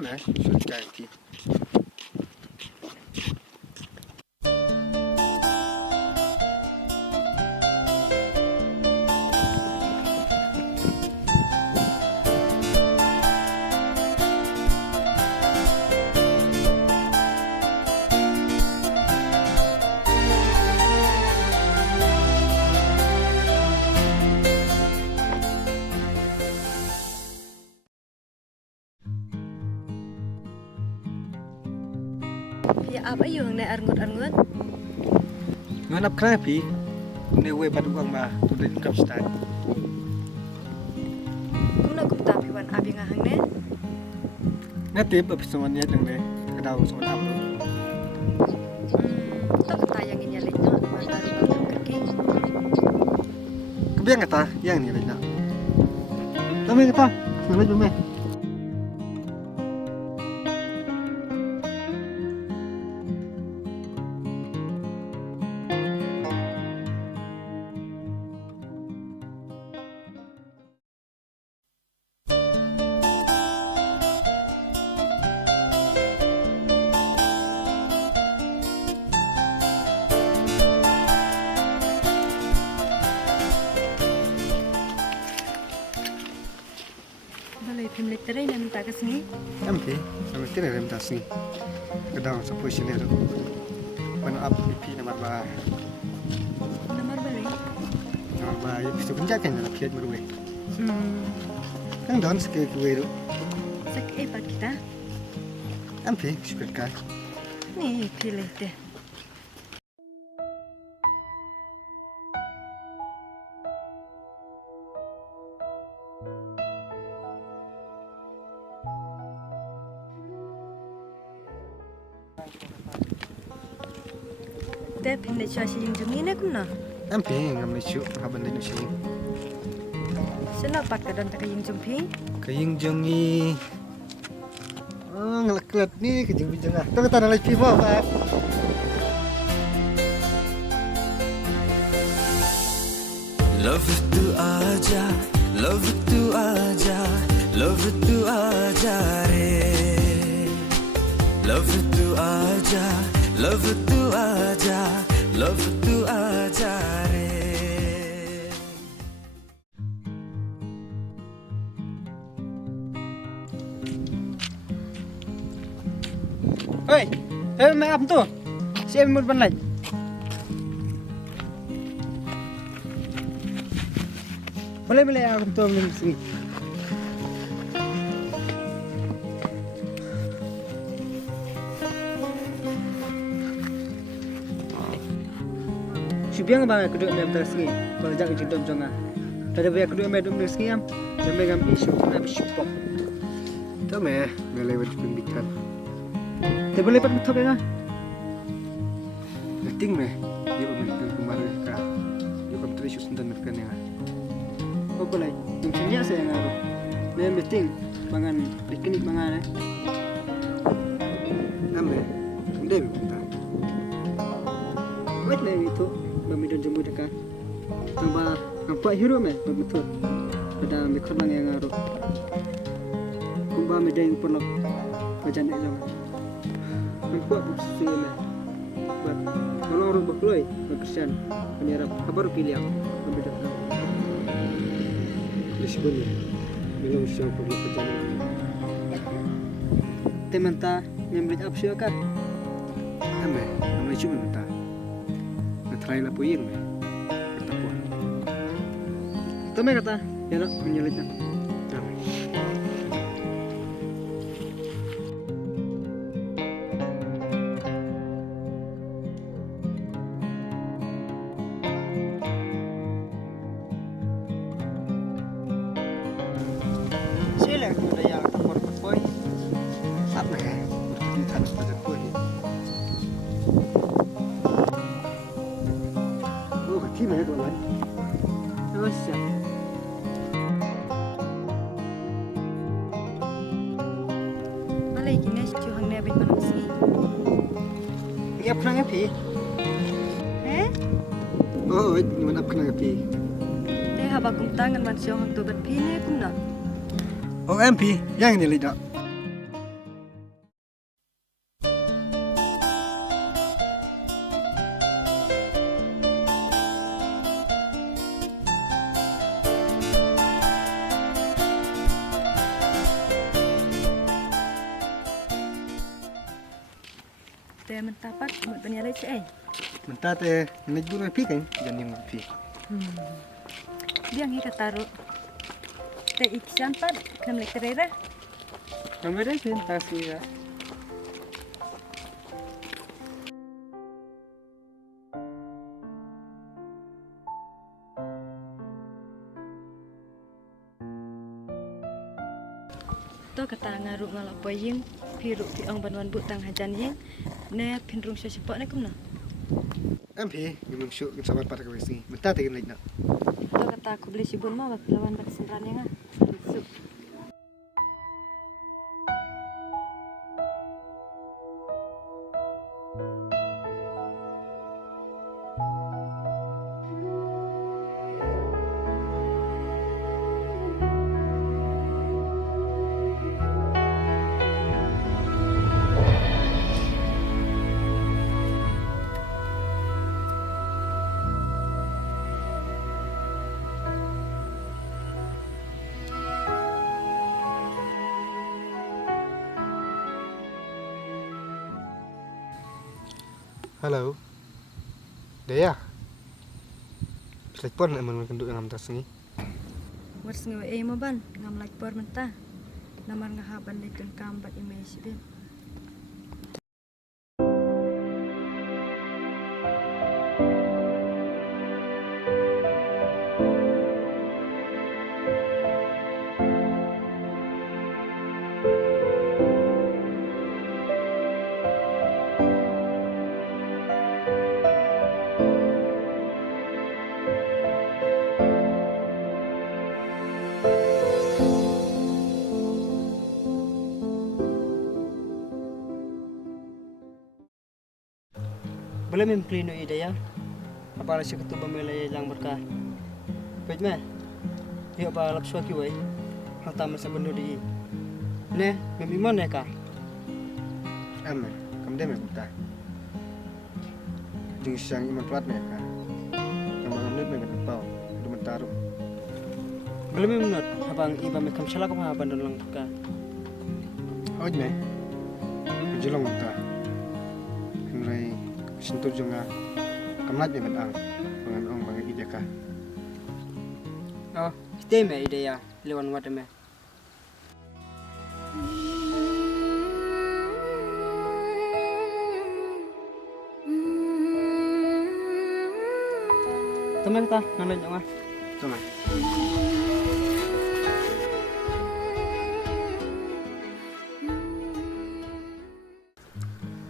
Ame, sudah jadi. Ya apa yung na arngut-arngut? Nganap krabi, ne we batu bang ma, tu din kap stai. Kung na kumta piwan abi nga hang ne? Ngatip ab saman ya dang ne, kadau saman ab. Tak ketayang inya lenya mantar kang kaki. Kebiang kata, yang ni lenya. Tame kata, ngalai jume. Balai pemlet terai na minta ke sini. Ampe, ame tine rem tasni. Kadau sa position ne. Panu ab pi nomor ba. Namar balai. Nomor ba, itu kan jakan na piat meruwe. Kang don ske kuwe ru. Sak epat kita. Ampe, syukur ka. Ni pilih deh. Teh pemlet cuaca yang jumi ne kumna. Ampe, ngamle chu haban de sini. Senapat kadon tak yang jumpi. Kaying jongi. Oh, ngelaklat ni kejeng bijeng ah. Tu kata nalai pi mo ba. Love tu aja, love tu aja, love tu aja re. Love tu aja, love tu aja, love tu aja re. Oi, mai apa tu? Siapa mau banlai? Boleh aku tu belum sini. Subiang bang kedua ni ambil sini. Kalau jangan judom jangan. Tadi biar kedua mai dum sini am. Jangan gam isu nak bersyukur. Tu mai lewat pembicaraan. Tapi boleh pat betul kan? Penting meh. Dia pembicaraan kemarin ka. Dia kan terus sundan mereka ni. Oh boleh. Mungkinnya saya ngaruh. Dia penting mangan piknik mangan eh. Namanya. Dia betul. Wait lagi tu. Bamidon jemput dekat. Tambah nampak hero meh betul. Pada mikir lang yang ngaruh. Kumba medang perlu baca nak jangan. Nampak bukti meh. Buat kalau orang berkeluar, berkesian, menyerap kabar pilih yang berbeda. Sebenarnya, belum siap perlu perjalanan. Teman ta, nyambut apa sih akak? Ame, ame cuma minta. Try lah puing me. Kata puan. Itu me kata, ya nak menyelitnya. Sila kita ya kapor kapor. Apa ya? Di tanah pada puing. Khi mà đồ lạnh nó sạch Balai kini cuci hang ne abis mana sini. nghe pernah ngapi oh gimana pernah ngapi Teh haba kumta ngan man cuci hang tu berpi ne kumna. oh MP yang ini lidak tapat mut banya lai cai. Mentah teh nak guru pi kan jangan yang pi. Dia ngi kataru. Te iksan pat kam lek terera. Kamera sih tasih ya. To kata ngaru ngalak poying piru pi ong banwan bu tang hajan yeng ne pinrung sesepok ne kumna. Ampi memang syuk kita sabar pada kawisi. Mentah teh nak. To kata aku beli sibun mah bak lawan bak senran yang ah. Su. Halo. Daya. Telepon aman kenduk ngam tas ni. Wars ngawe mo ban ngam like por mentah. Namar ngahaban lekun kambat image bin. Boleh memplino ide ya. Apa ala syukur tu bamela yang berkah. Baik mah. Dia apa lap suaki wai. Hata masa bendo di. Ne, memimon ne ka. Amen. Kam de me buta. Jung siang iman plat me ka. Kam ngamnet me betpau. Du mentaru. Belum menot abang iba me kam sala kam abang lang ka. Oj me. Jelong ta. Henry sentuh juga kamlat je betang dengan orang bagi ide kah. Oh, stay me ide ya lewan wadah me. Teman ta nanti jangan. Teman.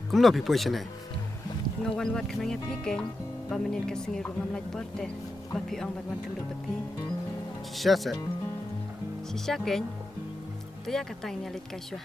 Kamu nak pergi sana? Ngawan wat kananya piken ba menil ka singiru ngam like porte ba pi ong banwan kenduk bepi. Siapa? Sisya ken. To ya kata ini alit kaswa.